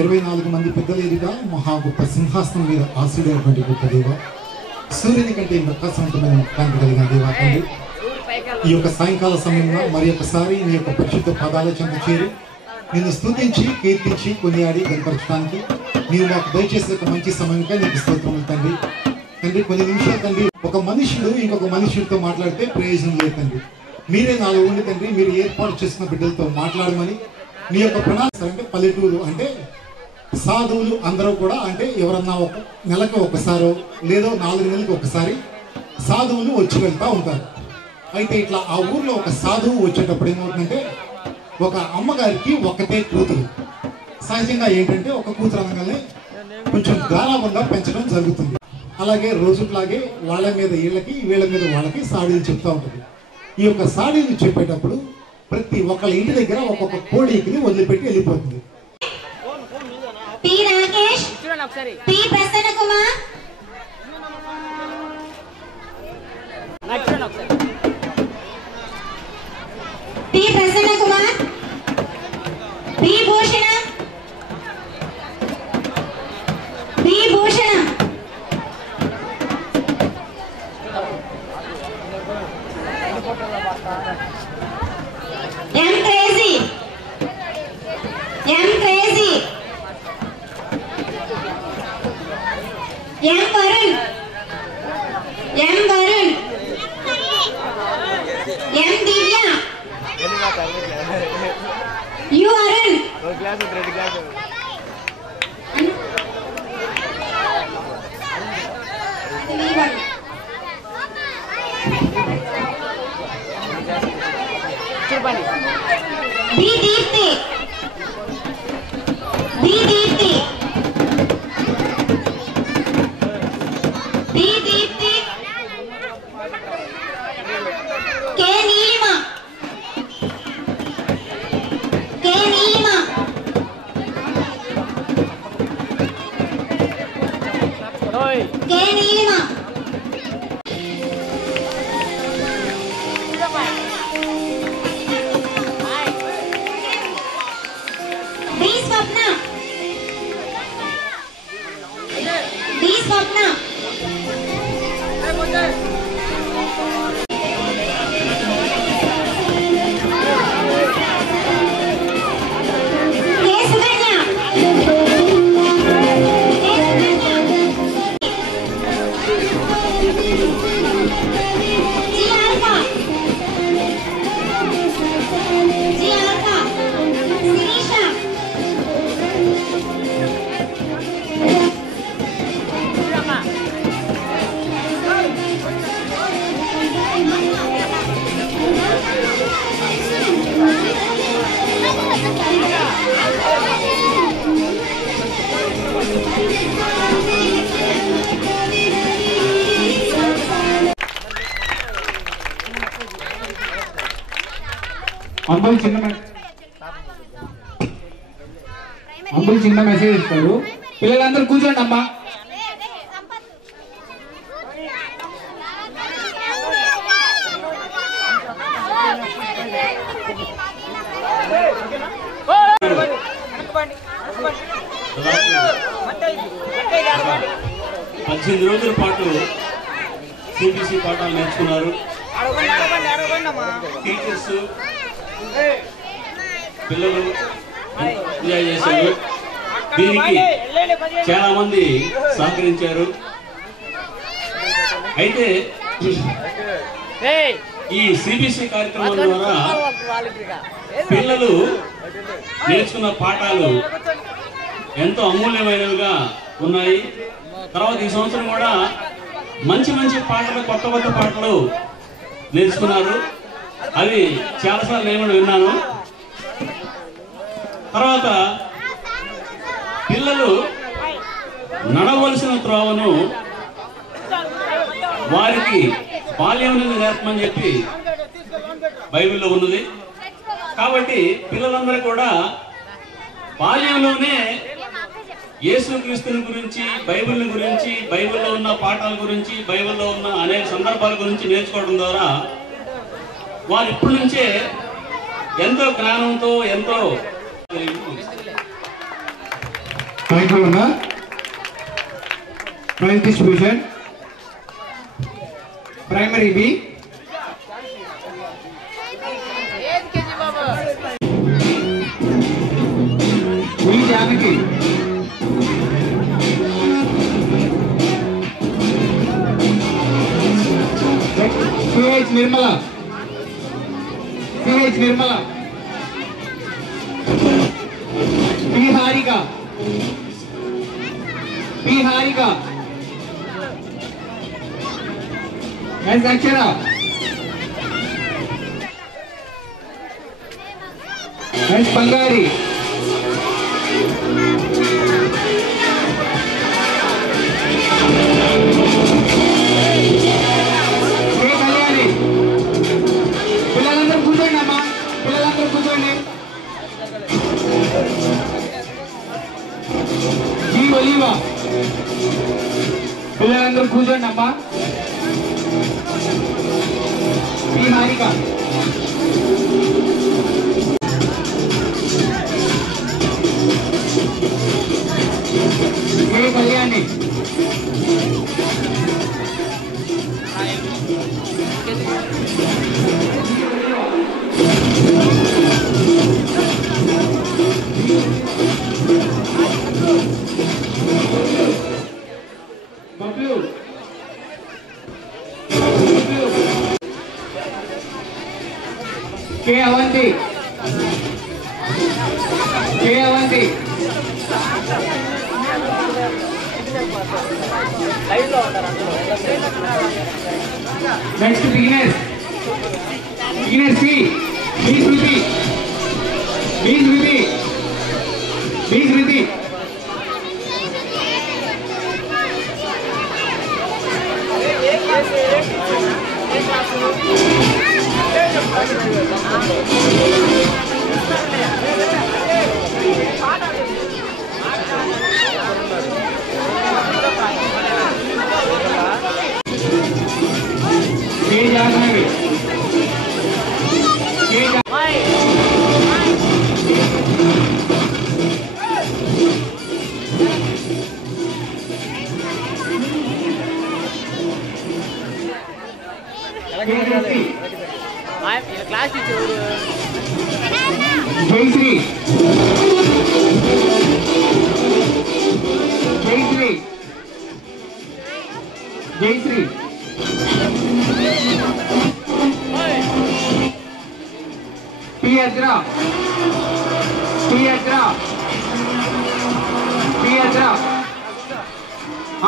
24 మంది పెద్దల ఎదుగా మహా గొప్ప సింహాసనం మీద ఆశీర్వైనటువంటి గొప్ప దేవ, సూర్యుని కంటే ప్రకాశవంతమైన కాంతి కలిగిన దేవా తండ్రి, ఈ యొక్క సాయంకాల సమయంలో మరి ఒకసారి నీ యొక్క పరిశుద్ధ పదాల చెంత చేరి నిన్ను స్తుతించి కీర్తించి కొనియాడి గనపరచడానికి నీవు మాకు దయచేసే ఒక మంచి సమయంగా నీకు స్తోత్రములు తండ్రి. తండ్రి కొన్ని నిమిషాలు తండ్రి ఒక మనుషుడు ఇంకొక మనుషుడితో మాట్లాడితే ప్రయోజనం లేదు తండ్రి. మీరే నాలో ఉండి తండ్రి మీరు ఏర్పాటు చేసిన బిడ్డలతో మాట్లాడమని మీ యొక్క ప్రణాళిక అంటే పల్లెటూరు అంటే సాధువులు అందరూ కూడా అంటే ఎవరన్నా ఒక నెలకు ఒకసారో లేదో 4 నెలలకు ఒకసారి సాధువులు వచ్చి వెళ్తూ ఉంటారు. అయితే ఇట్లా ఆ ఊర్లో ఒక సాధువు వచ్చేటప్పుడు ఏమవుతుందంటే ఒక అమ్మగారికి ఒకటే కూతురు. సహజంగా ఏంటంటే ఒక కూతురు అనగానే కొంచెం గారాబంగా పెంచడం జరుగుతుంది. అలాగే రోజుట్లాగే వాళ్ళ మీద వీళ్ళ మీద వాళ్ళకి సాడీలు చెప్తూ ఉంటుంది. ఈ యొక్క సాడీలు చెప్పేటప్పుడు ప్రతి ఒక్కళ్ళ ఇంటి దగ్గర ఒక్కొక్క కోడికి వదిలిపెట్టి వెళ్ళిపోతుంది. P Rakesh, P Prasanna Kumar, P Prasanna Kumar, P Bhushana, P Bhushana, M Crazy, M Crazy, M Varun, M Varun, M Divya, U Arun, B Deepthi, B Deepthi, B Deepthi, K Neelima, K Neelima, K Neelima, B Swapna, B Swapna, K Sukanya, uncle చిన్న మెసేజ్ ఇస్తారు. పిల్లలందరూ కూర్చోండి అమ్మా. పద్దెనిమిది రోజుల పాటు సిబిసి పాఠాలు నేర్చుకున్నారు. టీచర్స్ పిల్లలు ఎంజాయ్ చేశారు. దీనికి చాలా మంది సహకరించారు. అయితే ఈ సిబిసి కార్యక్రమం ద్వారా పిల్లలు నేర్చుకున్న పాఠాలు ఎంతో అమూల్యమైనవిగా ఉన్నాయి. తర్వాత ఈ సంవత్సరం కూడా మంచి మంచి పాటలు, కొత్త కొత్త పాటలు నేర్చుకున్నారు. అవి చాలాసార్లు నేను కూడా విన్నాను. తర్వాత పిల్లలు నడవలసిన త్రోవను వారికి బాల్యం నుండి నేర్పమని చెప్పి బైబిల్లో ఉన్నది. కాబట్టి పిల్లలందరూ కూడా బాల్యంలోనే యేసుక్రీస్తుని గురించి, బైబిల్ని గురించి, బైబిల్లో ఉన్న పాఠాల గురించి, బైబిల్లో ఉన్న అనేక సందర్భాల గురించి నేర్చుకోవడం ద్వారా వారు ఇప్పటి నుంచే ఎంతో జ్ఞానంతో ఎంతో prize distribution primary B Janaki C H Nirmala Harika S Akshara S Bangari Kalyani. పిల్లలందరూ కూర్చోండి అమ్మా, పిల్లలందరూ కూర్చోండి. జీ ఒలీవా, పిల్లలందరూ కూర్చోండి అమ్మా. P Harika, A Kalyani, Bablu, K Avanthi, next beginners C Shruthi, class teacher Jayasri, P Azra Sulochana,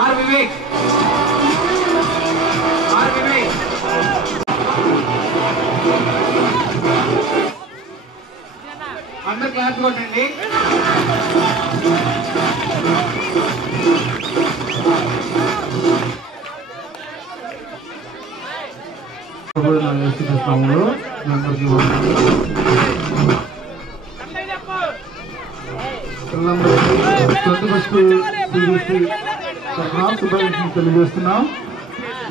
R Vivek, R Vivek, అందరు క్లాస్ కొట్టండి. తెలియజేస్తున్నాం.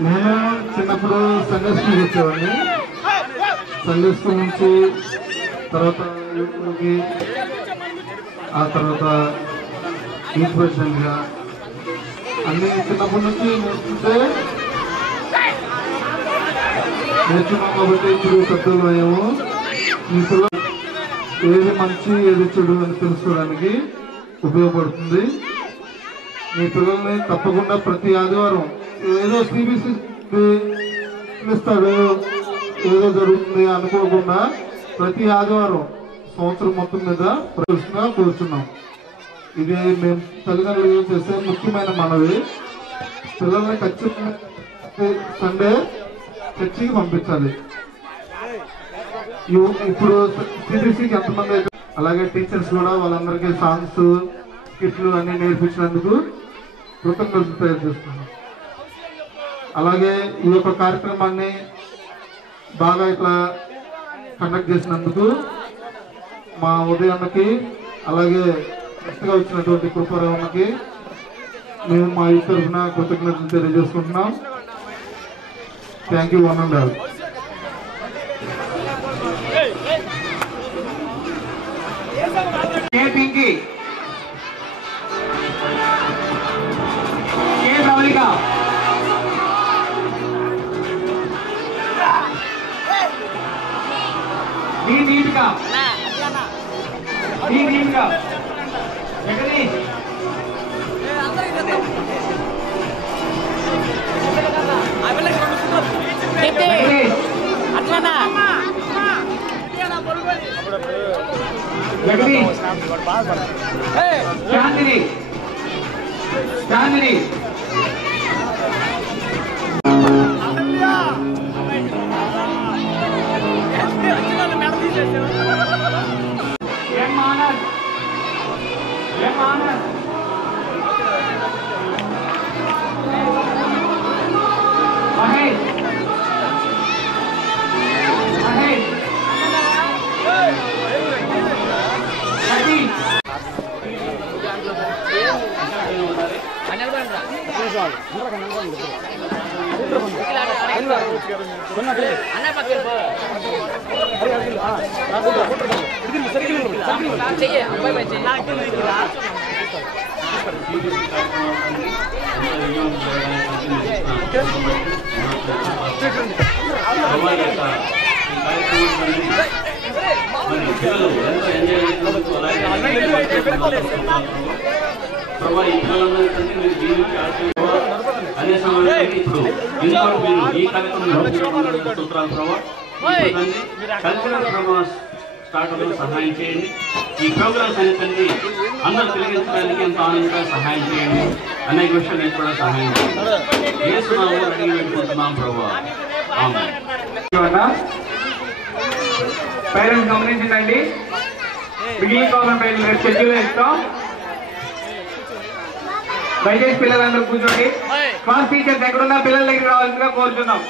నేను చిన్నప్పుడు సండే స్కూల్ వచ్చేవాడిని. సండే స్కూల్ నుంచి తర్వాత యూట్యూబ్కి, ఆ తర్వాత యూత్ ప్రెసిడెంట్గా అన్ని చిన్నప్పటి నుంచి నేర్చుకున్నాం కాబట్టి ఇప్పుడు పెద్దలు అయ్యాము. మీ పిల్లలు ఏది మంచి ఏది చెడు అని తెలుసుకోవడానికి ఉపయోగపడుతుంది. మీ పిల్లల్ని తప్పకుండా ప్రతి ఆదివారం ఏదో సిబిసి పిలుస్తాడు, ఏదో జరుగుతుంది అనుకోకుండా ప్రతి ఆదివారం సంవత్సరం మొత్తం మీద ప్రదర్శనగా కూర్చున్నాం. ఇది మేము తల్లిదండ్రులు చేసే ముఖ్యమైన మనవి. పిల్లల్ని ఖచ్చితంగా సండే చర్చికి పంపించాలి. ఇప్పుడు సిబిసికి ఎంతమంది అయితే, అలాగే టీచర్స్ కూడా వాళ్ళందరికీ సాంగ్స్, స్కిట్లు అన్ని నేర్పించినందుకు కృతజ్ఞతలు తెలియజేస్తున్నాం. అలాగే ఈ యొక్క కార్యక్రమాన్ని బాగా ఇట్లా కండక్ట్ చేసినందుకు మా ఉదయాన్నకి, అలాగే గెస్ట్గా వచ్చినటువంటి కృపారావుకి మేము మా ఈ తరఫున కృతజ్ఞతలు తెలియజేసుకుంటున్నాం. Thank you one and all. K Pinky, K Pravallika, D Deepika, D Deepika, Jagadish, Jagadish, Chandini, Chandini, M Anand, M Anand, Mahesh, Mahesh, Satish, అన్న పక్కన చెయ్యి అబ్బాయి ప్రభావ ఈ పిల్లలందరికంటే మీరు దీనికి అదే సమయానికి ఇప్పుడు ఇంకోటి మీరు ఈ కార్యక్రమంలో సూత్రాలు ప్రభావ కల్చరల్ ప్రోగ్రామ్స్ స్టార్ట్ అవ్వడం సహాయం చేయండి. ఈ ప్రోగ్రామ్స్ అనేటువంటి అందరూ తిరిగించడానికి ఎంతో ఆనందంగా సహాయం చేయండి. అనేక విషయాలు నేర్చుకోవడం సహాయం చేయండి. యేసునామములో అడిగి పెట్టుకుంటున్నాం ప్రభావ. పేరెంట్స్ గమనించండి, మిగిలిన ప్రోగ్రామ్ పేరెంట్స్ షెడ్యూల్ వేస్తాం. దయచేసి పిల్లలందరూ కూర్చోండి. క్లాస్ టీచర్స్ ఎక్కడున్నా పిల్లల దగ్గర రావాల్సిందిగా కోరుతున్నాం.